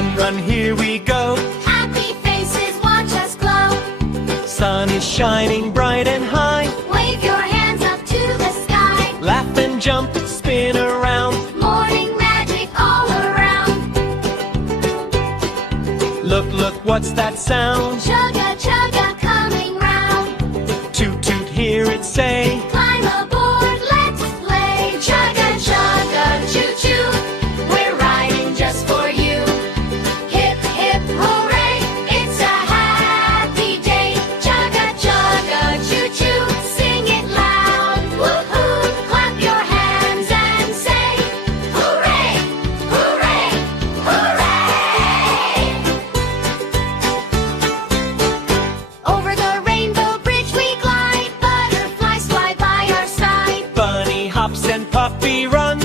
Run, run, here we go. Happy faces watch us glow. Sun is shining bright and high. Wave your hands up to the sky. Laugh and jump, spin around. Morning magic all around. Look, look, what's that sound? Chugga, chugga coming round. Toot, toot, hear it say. Climb aboard, let's play. Chugga, chugga, choo choo. We're riding just for you. Hip, hip, hooray. It's a happy day. Chugga, chugga, choo choo. Sing it loud. Woohoo! Clap your hands and say, hooray, hooray, hooray! Over the rainbow bridge we glide. Butterflies fly by our side. Bunny hops and Puppy runs.